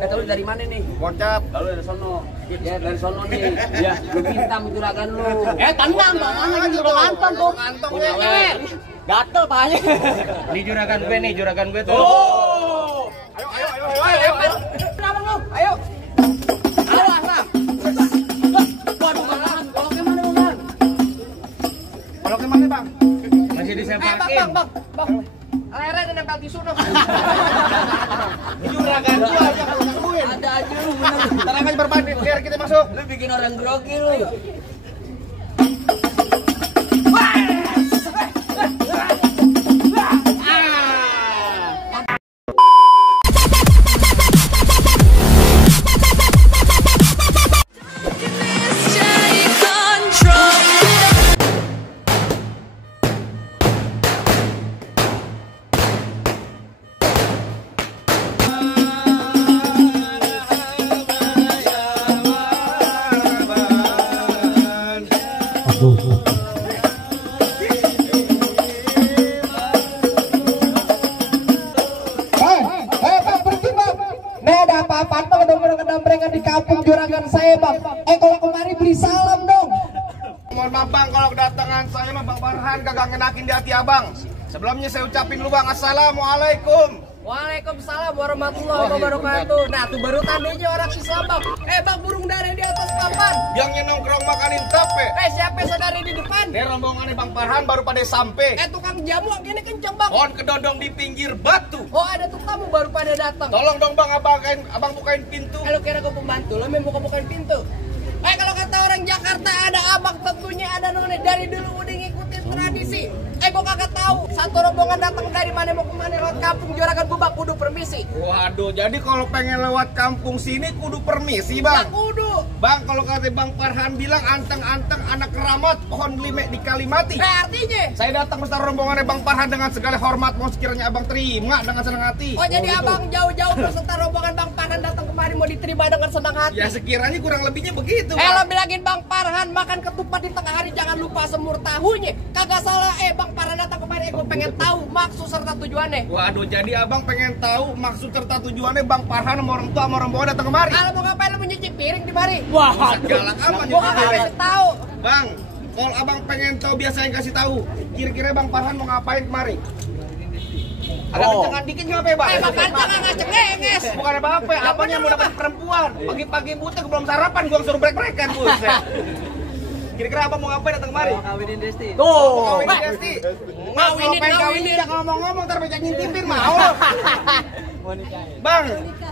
Kata lu dari mana nih? Gocap. Lalu dari sono. Ya dari sono nih. Ya, lu pintam juragan lu. Tenang dong, mana juga kantong tuh. Kantong Punya cewek. Gatel pahanya. Ini juragan gue tuh. Oh. Ayo. Kenapa lu? Ayo. Alah. Waduh, Bang. Koloknya mana, Bang? Koloknya mana, Bang? Masih disempakin. Bang. Lere ada nempel tisu dong. Juragan gua aja kalau ngakuin. Ada aja lu bener. Tenang aja berbanding, biar kita masuk. Lu bikin orang grogi lu. Kedambrengan di kampung juragan saya, Bang. Kalau kemari beri salam dong. Mohon maaf, Bang, kalau kedatangan saya mah Bang Farhan kagak ngenakin di hati Abang. Sebelumnya saya ucapin dulu, Bang, Assalamualaikum. Waalaikumsalam warahmatullahi wabarakatuh. Nah, tuh baru tandanya orang Islam, Bang. Bang, burung dara di atas papan. Yang nongkrong makanin tape. Siapa saudara di depan? Ini rombongannya Bang Farhan baru pada sampai. Tukang jamu gini kenceng, Bang. Pohon kedondong di pinggir batu. Oh, ada tuh tamu baru pada datang. Tolong dong, Bang, abang bukain pintu. Kalau kira gue pembantu, lo mau bukain pintu. Kalau kata orang Jakarta ada abang, tentunya ada nona. Dari dulu udah ngikutin tradisi. Gue kagak tahu. Satu rombongan datang dari mana mau kemana lewat kampung juragan Bubak kudu permisi. Waduh, jadi kalau pengen lewat kampung sini kudu permisi, Bang. Kudu. Bang, kalau kata Bang Farhan bilang anteng-anteng anak keramat pohon lime di Kalimati. Artinya? Saya datang beserta rombongannya Bang Farhan dengan segala hormat, mau sekiranya abang terima dengan senang hati. Oh, jadi gitu. abang jauh-jauh beserta rombongan Bang Farhan datang kemari mau diterima dengan senang hati. Ya sekiranya kurang lebihnya begitu. Lo bilangin Bang Farhan makan ketupat di tengah hari jangan lupa semur tahunya. Kagak salah. Bang Farhan datang kemari, gue pengen tahu maksud serta tujuannya. Waduh, jadi abang pengen tahu maksud serta tujuannya Bang Farhan sama orang tua sama rombongan datang kemari. Mau ngapain lo menyuci piring di mari? Wah, galak aman. Gue kagak kasih tahu. Bang, kalau abang pengen tahu biasanya kasih tahu. Kira-kira Bang Farhan mau ngapain kemari? Agak kencengan dikit nggak apa ya, Bang? Bang Farhan nggak cengenges. Bukan apa-apa, abangnya mau dapat perempuan. Pagi-pagi buta belum sarapan, gua suruh break-breakan, buset. Kira-kira abang mau ngapain datang kemari? Kawinin Desti. Tuh, kawinin Desti. Ngawinin. Jangan ngomong-ngomong, ntar banyak ngintipin, mau lo.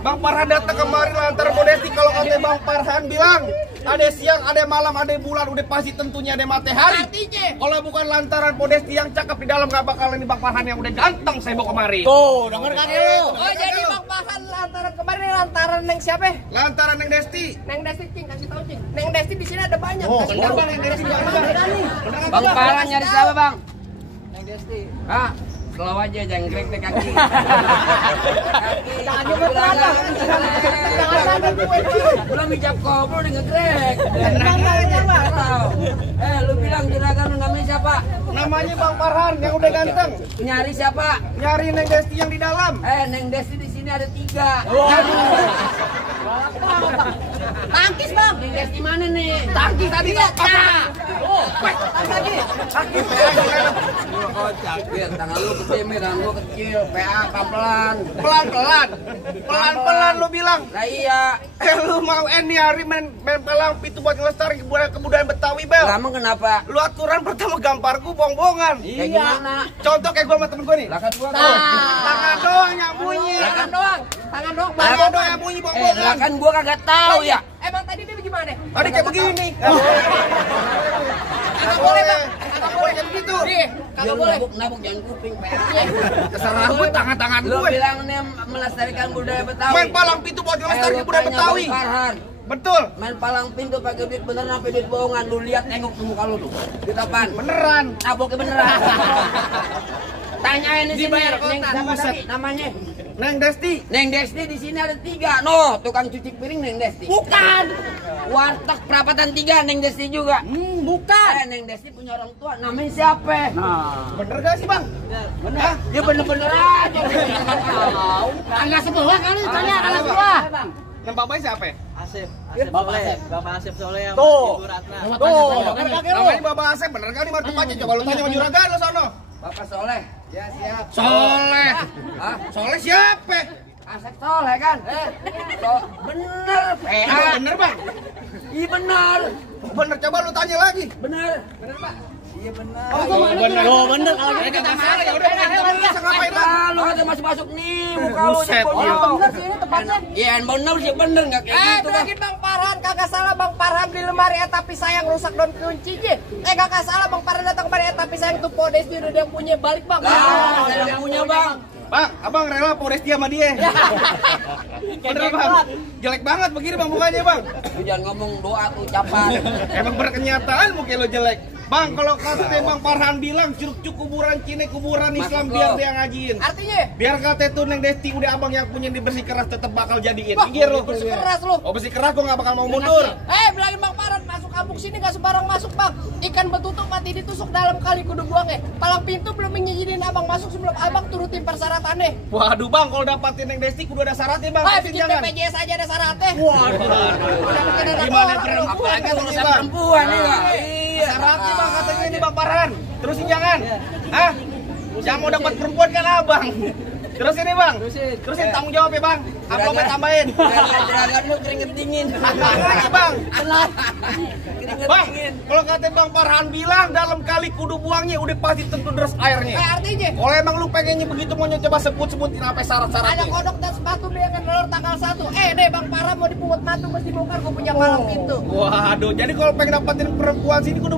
Bang Farhan datang kemari lantaran Modesti. Kalau kata Bang Farhan bilang ada siang, ada malam, ada bulan, udah pasti tentunya ada matahari. Artinya? Kalau bukan lantaran Modesti yang cakep di dalam, gak bakalan ini Bang Farhan yang udah ganteng saya bawa kemari. Tuh, denger kan lu? Oh, jadi Bang Farhan lantaran kemarin lantaran Neng siapa? Lantaran Neng Desti. Neng Desti, Cing, kasih tahu, Cing. Neng Desti di sini ada banyak. Bener Bang, Neng Desti Bang Farhan nyari siapa, Bang? Neng Desti. Slow aja, jangan grek deh kaki. Kaki belum hijab kobro udah ngegrek. Lu bilang juragan lu namanya siapa? Namanya Bang Farhan yang udah ganteng. Nyari siapa? Nyari Neng Desti yang di dalam. Neng Desti di sini ada 3. Tangkis, Bang. Neng Desti mana nih? Tangkis tadi enggak. Tangkis lagi. Tangan lu gede, tangan gua kecil. PA pelan. Pelan-pelan lu bilang. Lah iya. Lu mau ini hari main pelang pitu buat ngelestari kebudayaan Betawi, Bel. Lama kenapa? Lu aturan pertama gamparku bong-bongan. Kayak gimana? Contoh kayak gua sama temen gua nih. Lakat gua. Tangan doang yang bunyi. Tangan doang. Tangan doang yang bunyi bong-bongan. Lah kan gua kagak tahu ya. Emang tadi dia gimana? Tadi kayak begini. Kagak boleh, Bang. Kagak boleh kayak begitu. Kagak boleh. Nabuk jangan kuping, PA. Terserah gue tangan-tangan Lu gue. bilang nih melestarikan budaya Betawi. Main palang pintu buat ngelestarikan budaya Betawi. Farhan. Betul. Main palang pintu pakai duit beneran apa duit bohongan? Lu lihat tengok ke muka lu tuh. Duit apaan? Beneran. Naboknya beneran. Tanyain di sini. Dibayar Neng kota. siapa tadi namanya? Neng Desti. Neng Desti di sini ada 3. No, tukang cuci piring Neng Desti. Bukan. Warteg perapatan 3 Neng Desti juga. Bukan. Neng Desti punya orang tua namanya siapa? Bener gak sih bang? Bener. Ya bener-bener aja. Alas sebelah kali tanya alas sebelah. Neng bapaknya siapa? Asep Soleh, Bapak Asep Soleh yang Tuh. Ibu Ratna. Tuh, namanya Bapak Asep, bener kan nih martu aja. Coba lu tanya sama juragan lu sono. Bapak Soleh. Ya siap. Soleh. Hah? Soleh siapa? Asep Soleh kan? Bener. Bener bang. Iya bener. Bener, coba lu tanya lagi. Bener. Bener Pak. Iya bener. Oh bener. Oh bener kalau Ya gitu. kagak salah ya udah kita bisa ngapain lah. Lu ada masuk-masuk nih muka lu. Buset, Iya bener sih ini tempatnya. Iya bener sih bener nggak kayak gitu kan. Bilangin Bang Farhan, kagak salah Bang Farhan di lemari tapi sayang rusak don kuncinya. Kagak salah Bang Farhan datang kemari tapi sayang tuh podes dia udah punya balik Bang. Lah, saya yang punya bang. Bang, abang rela Polresti sama dia. Bener bang. Jelek banget begini bang mukanya bang. Lu jangan ngomong doa tuh ucapan. Emang berkenyataan muka lo jelek. Bang, kalau kata Bang Farhan bilang curug kuburan Cine kuburan Islam Masuk biar lo. dia ngajiin. Artinya? Biar kata tuh Neng Desti udah abang yang punya di bersih keras tetap bakal jadiin. Wah, Minggir lo. bersih keras lo. Oh bersih keras gua gak bakal mau mundur. Bilangin Bang Farhan masuk kampung sini gak sembarang masuk Bang. Ikan betutuk mati ditusuk dalam kali kudu buangnya. Palang pintu belum ngizinin abang masuk sebelum abang turutin persyaratannya. Waduh bang, kalau dapatin Neng Desti kudu ada syaratnya bang. Bikin BPJS aja ada syaratnya. Gimana perempuan? Apalagi katanya, urusan Bang? perempuan nih Pak. Iya. Syaratnya bang katanya ini Bang Farhan. Terusin jangan. Hah? Yang mau dapat perempuan kan abang. Terus ini bang. Terusin tanggung jawab ya bang. Apa mau tambahin? Juragan lu keringet dingin. Apa lagi bang? Keringet Bang, dingin. kalau kata Bang Farhan bilang dalam kali kudu buangnya udah pasti tentu deras airnya. Artinya? Kalau emang lu pengennya begitu mau coba sebut-sebutin apa Ada syarat-syaratnya. kodok dan sepatu dengan telur tanggal 1. Deh Bang Farhan mau dipungut matu mesti bongkar gue punya palang pintu. Waduh, jadi kalau pengen dapetin perempuan sini kudu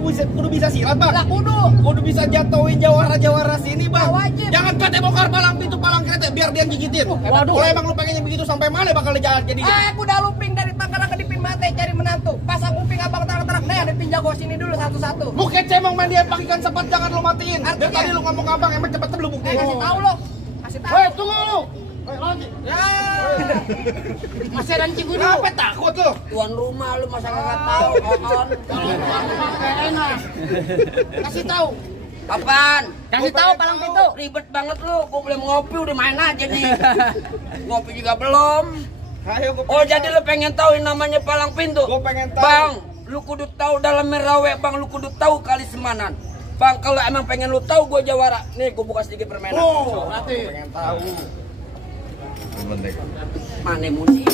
bisa silat bang. Lah kudu. Kudu bisa jatuhin jawara-jawara sini bang. Ya, wajib. Jangan kata bongkar palang pintu palang kereta biar dia gigitin. Waduh. Kalau emang lu pengennya begitu sampai mana bakal jalan jadi. Aku udah luping dari Tangerang ke Dipin Mate cari menantu. Pasang kuping abang terak-terak. Nih ada pinjau gua sini dulu satu-satu. Lu kece emang main dia pakai sepat jangan lu matiin. Dari Artinya? tadi lu ngomong abang emang cepet lu buktiin. Kasih tahu lo. Kasih tahu. Hei, tunggu lu. Ya. Masih ada cigu dulu. Kenapa takut lu? Tuan rumah lu masa kagak tahu. Enak. Kasih tahu. Kapan? Kasih tahu palang pintu. Ribet banget lu. Gua belum ngopi udah main aja nih. Ngopi juga belum. Ayo gua Oh jadi lu pengen tahu yang namanya palang pintu? Gua pengen tahu. Bang, lu kudu tahu dalam merawe bang, lu kudu tahu kali semanan. Bang, kalau emang pengen lu tahu gua jawara. Nih gua buka sedikit permainan. Oh, pengen tahu. Mana musik?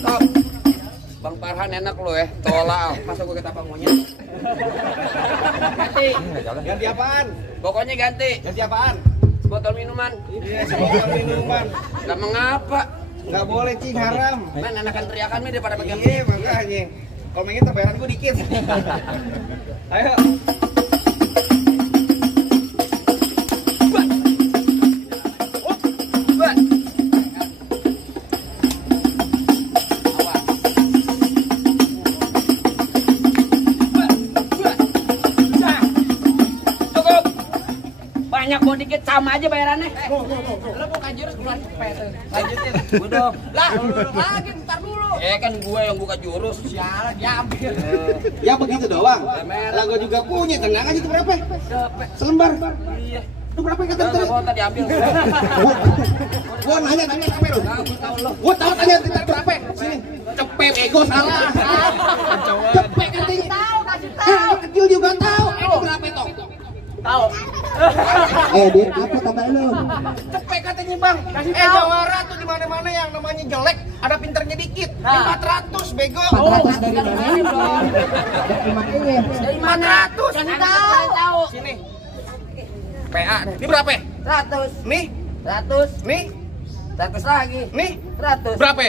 Stop. Bang Farhan enak lu ya, tolak. Masa gua ketapang monyet? Ganti. Ganti apaan? Pokoknya ganti. Ganti apaan? Botol minuman. Iya, sebotol minuman. Gak mengapa. Nggak boleh cing haram. Men enakan teriakan nih daripada pegang. Iya makanya. Kalau pengen terbayaran gue dikit. Ayo. Cukup. Banyak gua dikit sama aja bayarannya. Lo bukan jurus keluar cepet. Lanjutin. Udah. Lah, lagi ntar dulu. Kan gua yang buka jurus. Sialan diambil. Ya begitu doang. Lah gue juga punya. Tenang aja itu berapa? Selembar. Iya. Itu berapa kata tadi? Kota diambil. Gua nanya tanya berapa lu? Gua tahu tanya tadi berapa? Sini. Cepet ego salah. Cepet katanya. Tahu, kasih tahu. Kecil juga tahu. Itu berapa itu? Tahu. Dit, apa tambah lu? Cepet katanya bang. Jawara tuh di mana-mana yang namanya jelek, ada pinternya dikit. 400 bego. 400 dari mana, Bro? Dari mana ya? Dari mana? 400. Kasih tahu. Sini. PA. Ini berapa? 100. Nih. 100. Nih. 100 lagi. Nih. 100. Berapa?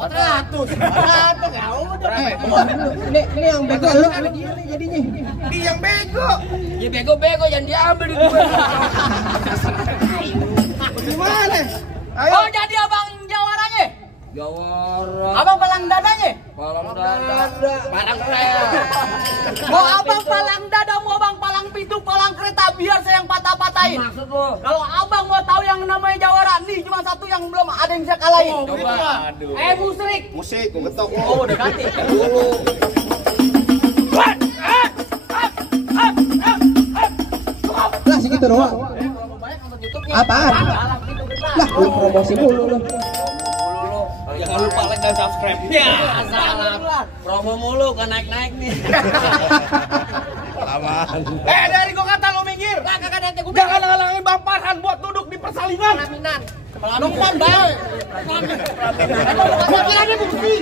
400. 400 ya udah. Ini yang bego lu apa dia nih jadinya? Dia yang bego. Ya bego-bego yang diambil di gue. Gimana? Ayo. Oh, jadi abang jawaranya? Jawara. Abang palang dadanya? Palang dada. Palang saya. Mau abang palang dada, mau abang palang pintu palang kereta biar saya yang patah-patahin. Maksud lo? Kalau abang mau tahu yang namanya Jawara, nih cuma satu yang belum ada yang bisa kalahin. Coba. Musrik. Musik, gua getok. Oh, udah ganti. Dulu. Lah segitu doang. Apaan? Lah, lu promosi mulu lu. Jangan lupa like dan subscribe. Ya, salah. Promo mulu kan naik-naik nih. Dari gua kata lu minggir. Nah, kakak nanti gue Jangan halangin Bang Farhan buat duduk di persalinan. pelaminan. Pelaminan, Bang. Pelaminan bukti.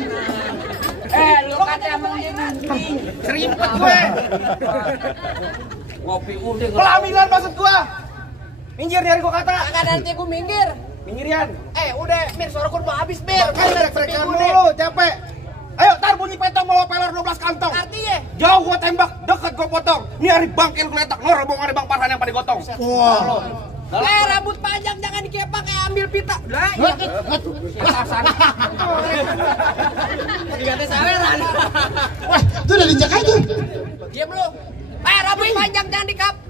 Lu kata emang dia gunting. Seripet gue. Ngopi udah. Pelaminan maksud gua. Minggir dari gua kata. Kakak nanti gue minggir. Minggirian. Udah, Mir, suara gue mau habis, Mir. Makanya frekuensi dulu, capek. Ayo, tar bunyi petong bawa peler 12 kantong. Artinya? Jauh gua tembak, deket gua potong. Ini hari bangkil geletak, lo rombongan Bang Farhan yang pada gotong. Wah. Rambut panjang jangan dikepak, kayak ambil pita. Lah, iya. Diganti saweran. Wah, itu udah diinjak aja. Diam lu. Rambut panjang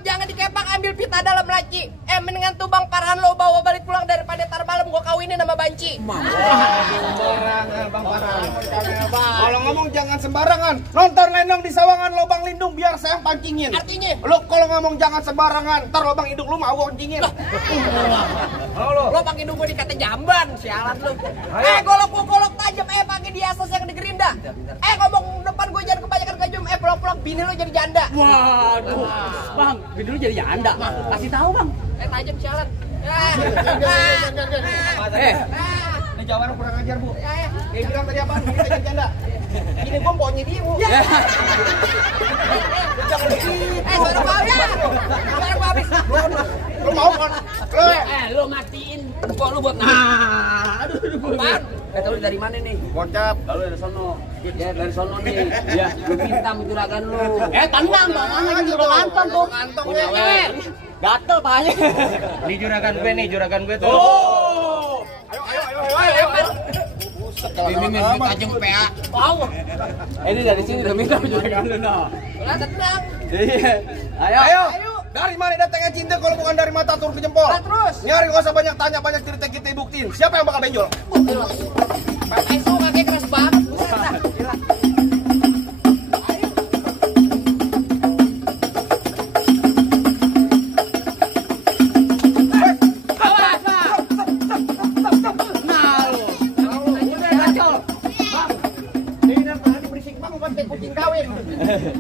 jangan dikepak, ambil pita dalam laci. Mendingan tuh Bang Farhan lo bawa balik pulang daripada tar malam gua kawinin sama Banci. Sembarangan Bang Farhan. Kalau ngomong jangan sembarangan. Nonton lenong di sawangan lobang lindung biar saya yang pancingin. Artinya? Lo kalau ngomong jangan sembarangan, ntar lobang hidung lu mau pancingin. Lo pakai hidung gua dikata jamban, sialan lu. Golok tajam, pakai di asos yang digerinda. Ngomong depan gua jangan kebanyakan kejam, pulang-pulang bini lo jadi janda. Waduh, Bang, video lu jadi janda. Kasih tahu, Bang. Tajam sialan. Ini Jawara kurang ajar, Bu. Dia bilang tadi apaan? Dia jadi janda. Ini gua maunya dia, Bu. Jangan begitu. Suara gua habis. Suara gua habis. Lu mau kan? Lu matiin. Kok lu buat apaan? Tahu dari mana nih? Kocap. Lalu dari sono. Ya, dari sono nih. Ya, lu pintam juragan lu. Tenang, Bang. Mana juga nonton tuh. Kantongnya. Gatel pahanya. Ini juragan gue tuh. Oh. Ayo. Ini tajam PA. Tahu. Ini dari sini udah minta juragan lu, no. Lah tenang. Iya. Ayo. Dari mana datangnya cinta kalau bukan dari mata turun ke jempol? Terus. Nyari gak usah banyak tanya, banyak cerita kita buktiin. Siapa yang bakal benjol? Itu kakek keras banget. Buset dah. Kucing kawin.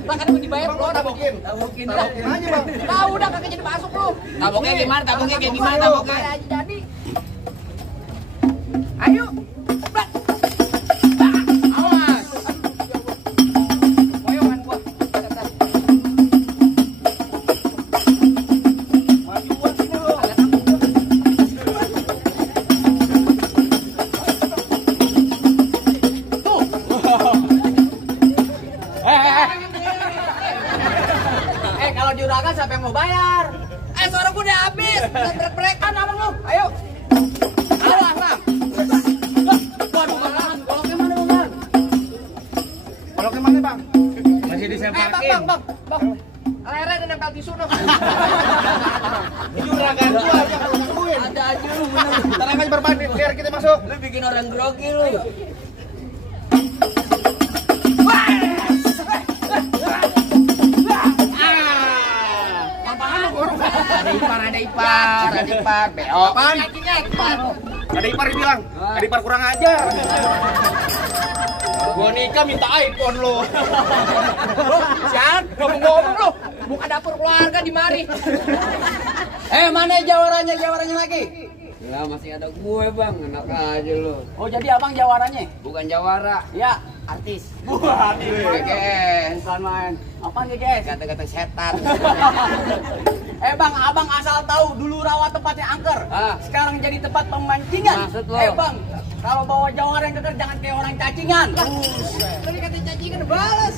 Bahkan gue dibayar lo tabokin. Tabokin aja, Bang. Tahu udah kakek jadi masuk lu. Taboknya gimana? Taboknya kayak gimana? Taboknya. Kayak aja jadi. Ayo. Awas. Boyongan gua. Majuan sini lo. Kalau juragan siapa yang mau bayar? Suara gua udah habis. Brek-brekan abang lu. Ayo. Alah, Bang. Waduh, Bang. Goloknya mana, Bang? Goloknya mana, Bang? Masih Bang. Lere dan nempel tisu dong. Juragan gua yang lu ngakuin. Ada aja lu bener. Tenang aja berbanding, biar kita masuk. Lu bikin orang grogi lu. Ada ipar. Beo. Apaan? Ada ipar dibilang. Ada ipar kurang ajar. Gua nikah minta iPhone lo. Sian, ngomong-ngomong lu. Buka dapur keluarga di mari. Mana jawarannya lagi? Lah masih ada gue bang, enak aja lu. Oh, jadi abang jawarannya? Bukan jawara, Ya. artis. Wah, GGS. bukan main. Apaan ya, guys? Kata-kata setan. Bang, abang asal tahu dulu rawa tempatnya angker. Sekarang jadi tempat pemancingan. Maksud lo? Bang, kalau bawa jawara yang keker jangan kayak orang cacingan. Tadi kata cacingan balas.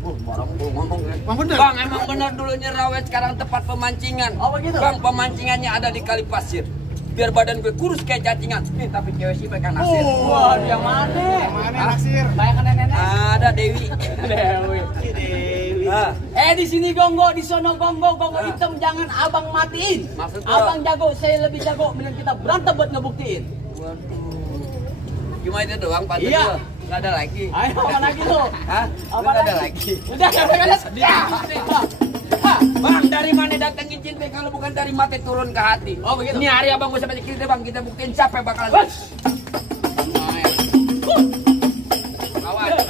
Orang lu ngomong kan. bener? Bang, emang benar dulunya Rawet sekarang tempat pemancingan. Oh, begitu? Bang, pemancingannya ada di Kali Pasir. Biar badan gue kurus kayak cacingan. Nih, tapi cewek sih pekan nasir. Wah, yang mana? Mana naksir? Banyak nenek. Ada Dewi. Dewi. Di sini gonggo, di sono gonggo, gonggo hitam jangan abang matiin. Maksud gua? Abang jago, saya lebih jago. Mending kita berantem buat ngebuktiin. Cuma itu doang, Pak. Iya. Nggak ada lagi. Ayo, apa lagi lo? Hah? Apa Nggak ada lagi? lagi. Udah, jangan sedih. Bang, dari mana datangin cinta kalau bukan dari mati turun ke hati? Oh, begitu. Ini hari abang gue sampai kita bang, kita buktiin siapa yang bakalan. Kawan. Lawan lo.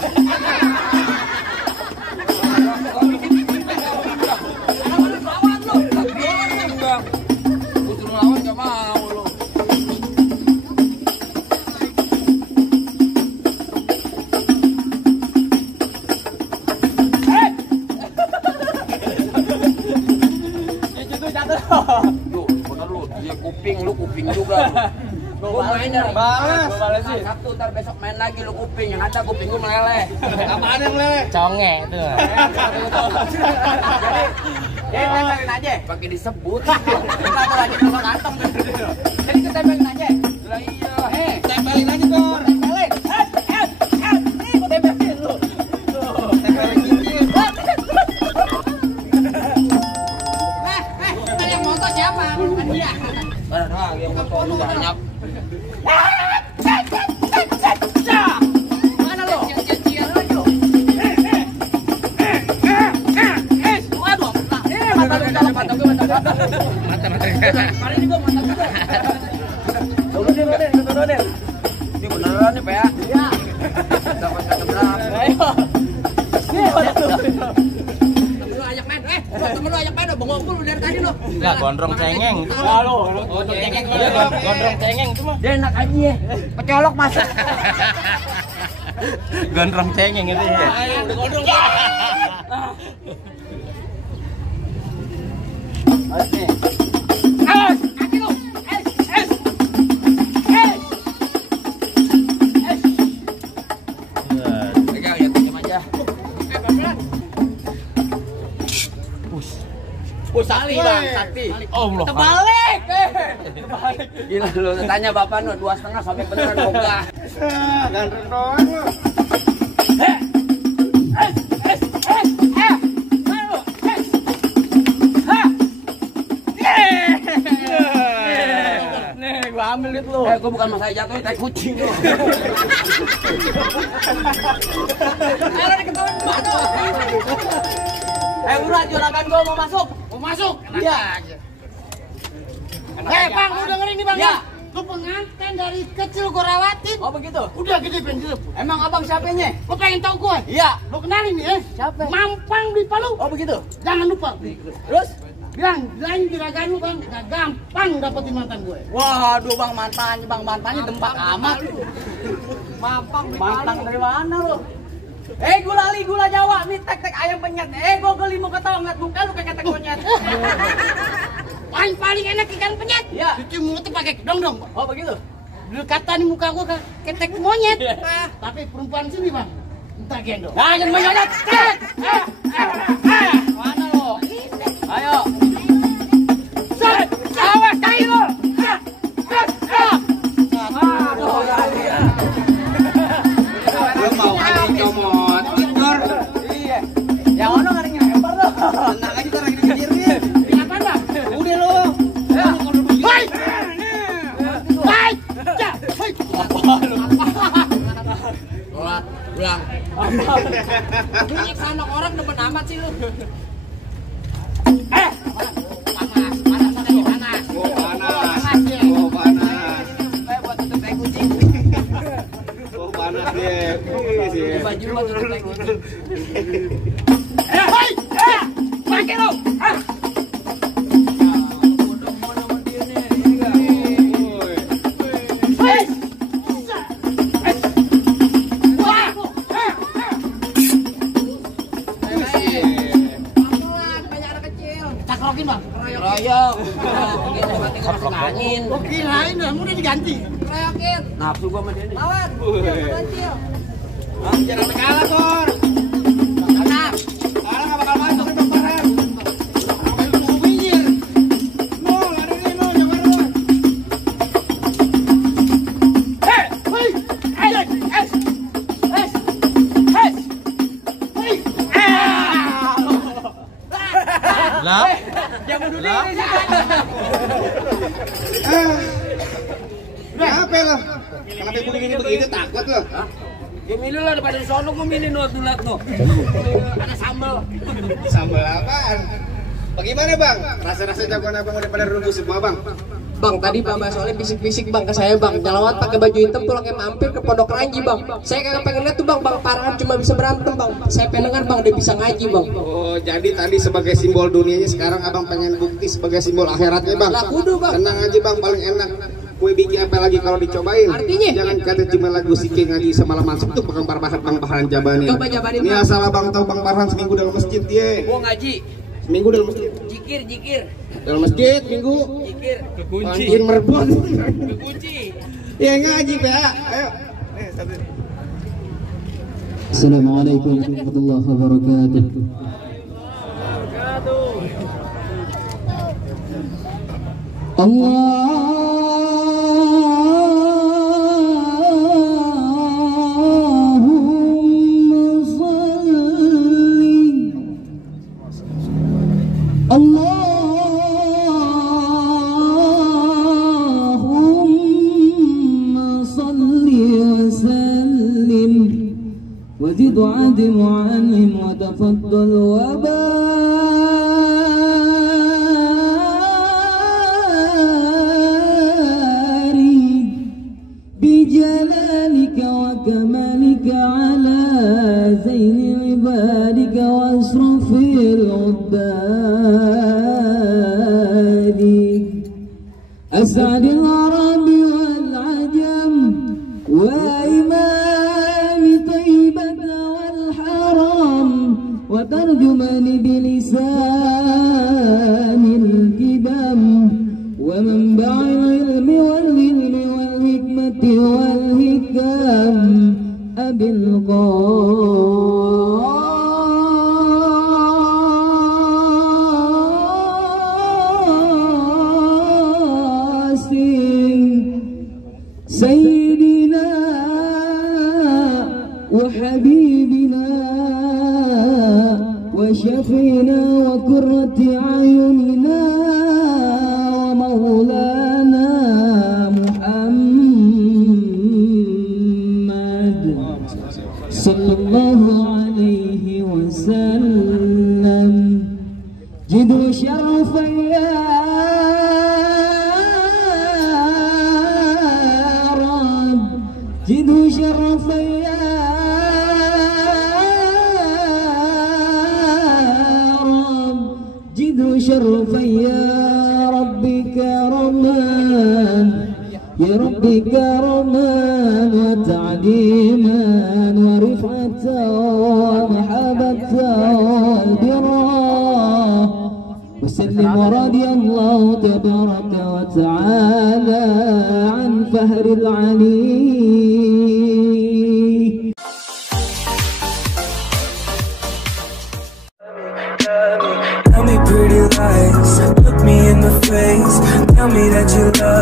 Bang. Gue suruh lawan gak mau lo. Lu, bener lu, dia kuping, lu kuping juga lu. Gua main dari Balas sih. Sabtu, ntar besok main lagi lu kuping, yang ada kuping gua meleleh. Apaan yang meleleh? Conge tuh. Jadi, tempelin aja, pakai disebut. Satu lagi sama kantong. Jadi kita tempelin aja. Lah iya, Tempelin aja Kor. tempelin. Nih, gua tempelin lu. Tempelin cincin. Yang moto siapa? Bukan dia. Nah, yang motor lu banyak. Mana lo? Cial lo. Waduh, Mata lu dalam mata gua mata. Hari ini gua mata juga. Turunin. Ini beneran nih, Pak ya? Iya. Dapat berapa? Ayo. lu ajak main. Temen lu ajak main, bengong lu dari tadi lo. Enggak, gondrong cengeng. Halo, gondrong cengeng. Gondrong cengeng itu mah. Dia enak aja ya. Pecolok masuk. Gondrong cengeng itu ya. Ayo, udah gondrong. Oke. Kaki lu. Pegang ya, pinjam aja. Sakti bang, sakti. Allah. Terbalik. Gila lu, tanya bapak lu 2,5 sampai beneran boga. Ganteng doang lu. Nih, gua ambil itu lu. Gua bukan masalah jatuh, tai kucing lu. Kalau diketahuan mana? Udah juragan gua mau masuk. Mau masuk? Iya. Bang, lu dengerin nih bang. Ya. Lu pengantin dari kecil gua rawatin. Oh begitu. Udah gede pengen. Emang abang siapanya? Lu pengen tahu gue? Iya. Lu kenalin nih ya. Siapa? Mampang di Palu. Oh begitu. Jangan lupa. Terus? Bilang juragan lu bang, gak gampang dapetin mantan gue. Waduh bang mantannya dempak amat. Mampang dari mana lu? Gula Jawa, nih tek ayam penyet. Gua geli mau ketawa ngeliat muka lu kayak ketek monyet. Paling enak ikan penyet. Iya. Cuci mulut tuh pakai kedong dong. Oh begitu. Dulu kata nih muka gua kayak ketek monyet. Tapi perempuan sini bang, entar gendong. Nah, jangan monyet. Mana lu? Ayo. Set, awas tai lu. Lu mau aja comot, tidur. Iya. Yang ono kan nyamper lu. Tenang aja ntar lagi dikejirin. Kenapa bang? Udah lu. Hai. Hai. Ya. Hai. Pulang. Bunyi sana orang demen amat sih lu. Panas. Oh panas. Kayak buat tutup tai kucing. Oh panas dia. Iya. Baju lu buat tutup tai kucing. Hai. Pakai lu. Cakrokin bang. Royok. Gitu berarti gua masih angin. Oh kirain ya, udah diganti. Royokin. Nafsu gua sama dia nih. Lawan. Kecil. Jangan sampai kalah Kor. Kanan. Kalah nggak bakal masuk ke Farhan. Lu minggir. No, lari ini no, jangan no. kayak gini begitu takut loh. Ya milih lah daripada di sono gue milih nuat-nuat no. Ada sambal. Sambal apaan? Bagaimana bang? Rasa-rasa jagoan abang udah pada runtuh semua bang? Bang, tadi Bang soalnya fisik-fisik Bang ke saya Bang. Nyelawat pakai baju hitam pulangnya mampir ke Pondok Ranji Bang. Saya kagak pengen lihat tuh Bang Parahan cuma bisa berantem Bang. Saya pengen dengar Bang dia bisa ngaji Bang. Oh, jadi tadi sebagai simbol dunianya, sekarang abang pengen bukti sebagai simbol akhiratnya bang. Lah kudu Bang. Tenang aja bang, paling enak. Kue biji apa lagi kalau dicobain? Artinya? Jangan kata cuma lagu Sike ngaji semalam masuk tuh Bang Farhan jabanin. Coba jabanin Ini Bang. asal abang tahu Bang Farhan seminggu dalam masjid ye. Gue ngaji. Seminggu dalam masjid. Jikir. Dalam masjid minggu. Jikir. Anjing merebut. Kunci. Ya ngaji PA. Ayo. Satu. Assalamualaikum warahmatullahi wabarakatuh. Allahumma salli Allahumma salli wa sallim وزد وعدم وعنهم وتفضل وبارك بجلالك وكمالك على زين عبادك واشرف العباد أسعد العرب والعجم وإمام طيبة والحرم وترجمان بلسان الكدم ومنبع العلم والحكمة والحكم أبي القاسم سيدنا وحبيبنا وشفينا وقرة أعيننا ومولانا محمد صلى الله عليه وسلم جدوا شرفا يا رب جدوا شرفا يا رب جدوا شرفا يا ربي كرمان يا ربي كرمان وتعليما ورفعة ومحبة والبراء وسلم ورضي الله تبارك وتعالى عن فهر العلي. Tell me pretty lies, look me in the face, tell me that you love